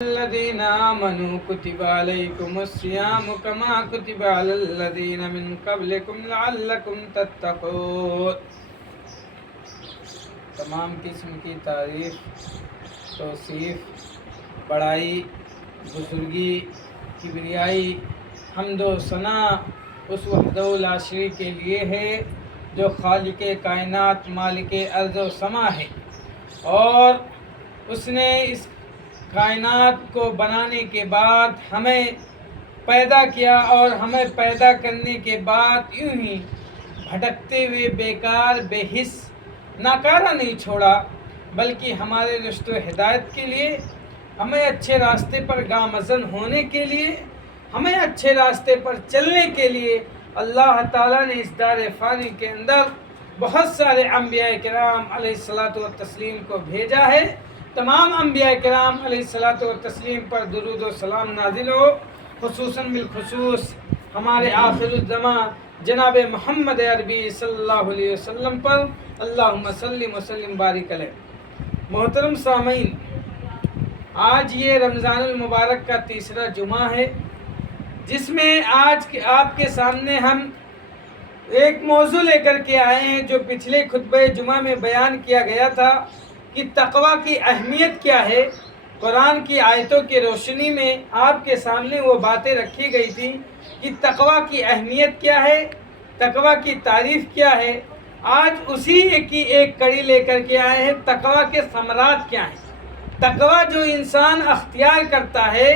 الذين آمنوا كتب عليكم الصيام كما كتب على الذين من قبلكم لعلكم تتقون۔ تمام قسم کی تعریف، توصیف، بڑائی، بزرگی، کبریائی، حمد و ثنا اس وحدہ لا شریک کے لیے ہے جو خالق کائنات، مالک ارض و سما ہے، اور اس نے اس کائنات کو بنانے کے بعد ہمیں پیدا کیا، اور ہمیں پیدا کرنے کے بعد یوں ہی بھٹکتے ہوئے بیکار بے حس ناکارہ نہیں چھوڑا، بلکہ ہمارے رشد و ہدایت کے لیے، ہمیں اچھے راستے پر گامزن ہونے کے لیے، ہمیں اچھے راستے پر چلنے کے لیے اللہ تعالیٰ نے اس دار فانی کے اندر بہت سارے انبیاء کرام علیہ الصلاۃ والتسلیم کو بھیجا ہے۔ تمام انبیاء کرام علیہ الصلاۃ والتسلیم پر درود و سلام نازل ہو، خصوصاً بالخصوص ہمارے آخر الزماں جناب محمد عربی صلی اللہ علیہ وسلم پر اللہم صلی وسلم بارک علیہ۔ محترم سامعین، آج یہ رمضان المبارک کا تیسرا جمعہ ہے، جس میں آج آپ کے سامنے ہم ایک موضوع لے کر کے آئے ہیں جو پچھلے خطبہ جمعہ میں بیان کیا گیا تھا کہ تقویٰ کی اہمیت کیا ہے۔ قرآن کی آیتوں کی روشنی میں آپ کے سامنے وہ باتیں رکھی گئی تھی کہ تقویٰ کی اہمیت کیا ہے، تقویٰ کی تعریف کیا ہے۔ آج اسی کی ایک کڑی لے کر کے آئے ہیں، تقویٰ کے ثمرات کیا ہیں۔ تقویٰ جو انسان اختیار کرتا ہے،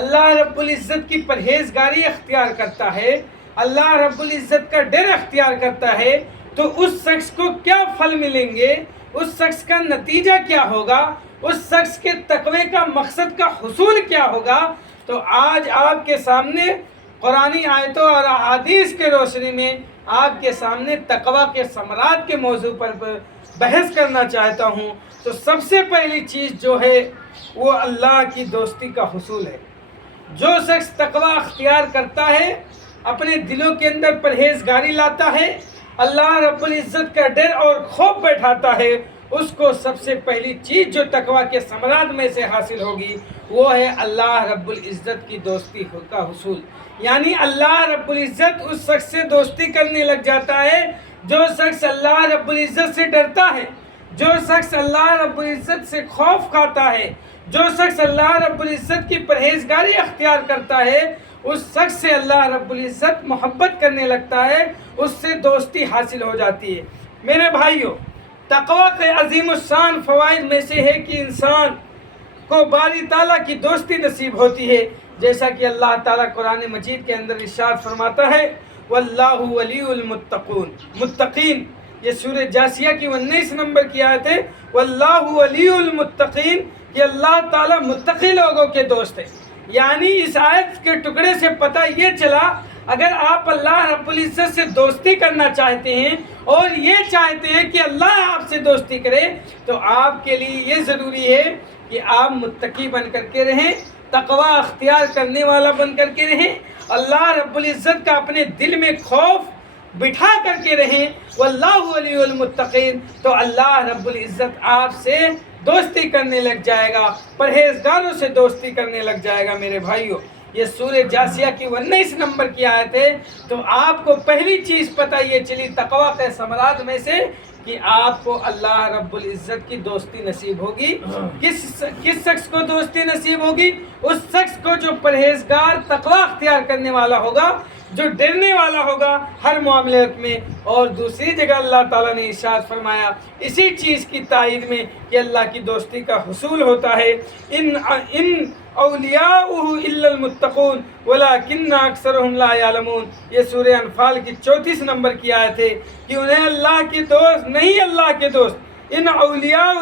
اللہ رب العزت کی پرہیزگاری اختیار کرتا ہے، اللہ رب العزت کا ڈر اختیار کرتا ہے، تو اس شخص کو کیا پھل ملیں گے، اس شخص کا نتیجہ کیا ہوگا، اس شخص کے تقوی کا مقصد کا حصول کیا ہوگا۔ تو آج آپ کے سامنے قرآنی آیتوں اور احادیث کے روشنی میں آپ کے سامنے تقوی کے ثمرات کے موضوع پر بحث کرنا چاہتا ہوں۔ تو سب سے پہلی چیز جو ہے وہ اللہ کی دوستی کا حصول ہے۔ جو شخص تقوی اختیار کرتا ہے، اپنے دلوں کے اندر پرہیزگاری لاتا ہے، اللہ رب العزت کا ڈر اور خوف بیٹھاتا ہے، اس کو سب سے پہلی چیز جو تقویٰ کے ثمرات میں سے حاصل ہوگی وہ ہے اللہ رب العزت کی دوستی کا حصول۔ یعنی اللہ رب العزت اس شخص سے دوستی کرنے لگ جاتا ہے جو شخص اللہ رب العزت سے ڈرتا ہے، جو شخص اللہ رب العزت سے خوف کھاتا ہے، جو شخص اللہ رب العزت کی پرہیزگاری اختیار کرتا ہے، اس شخص سے اللہ رب العزت محبت کرنے لگتا ہے، اس سے دوستی حاصل ہو جاتی ہے۔ میرے بھائیوں، تقویٰ کے عظیم الشان فوائد میں سے ہے کہ انسان کو باری تعالیٰ کی دوستی نصیب ہوتی ہے، جیسا کہ اللہ تعالیٰ قرآن مجید کے اندر ارشاد فرماتا ہے واللہ ولی المتقون، متقین، یہ سورہ جاسیہ کی 19 نمبر کی آیت ہے، واللہ ولی المتقین، کہ اللہ تعالیٰ متقی لوگوں کے دوست ہے۔ یعنی اس آیت کے ٹکڑے سے پتہ یہ چلا، اگر آپ اللہ رب العزت سے دوستی کرنا چاہتے ہیں اور یہ چاہتے ہیں کہ اللہ آپ سے دوستی کرے، تو آپ کے لیے یہ ضروری ہے کہ آپ متقی بن کر کے رہیں، تقوی اختیار کرنے والا بن کر کے رہیں، اللہ رب العزت کا اپنے دل میں خوف بٹھا کر کے رہیں، واللہ ولی المتقین، تو اللہ رب العزت آپ سے دوستی کرنے لگ جائے گا، پرہیزگاروں سے دوستی کرنے لگ جائے گا۔ میرے بھائیوں، یہ سورہ جاسیہ کی 19 نمبر کی آیت ہے۔ تو آپ کو پہلی چیز پتہ یہ چلی تقویٰ کے ثمرات میں سے کہ آپ کو اللہ رب العزت کی دوستی نصیب ہوگی۔ کس شخص کو دوستی نصیب ہوگی؟ اس شخص کو جو پرہیزگار، تقویٰ اختیار کرنے والا ہوگا، جو ڈرنے والا ہوگا ہر معاملات میں۔ اور دوسری جگہ اللہ تعالیٰ نے ارشاد فرمایا اسی چیز کی تائید میں کہ اللہ کی دوستی کا حصول ہوتا ہے، ان اولیاؤہ الا المتقون ولکن اکثرهم لا یعلمون، یہ سورہ انفال کی 34 نمبر کی آیت ہے کہ انہیں اللہ کے دوست نہیں، اللہ کے دوست، ان اولیاء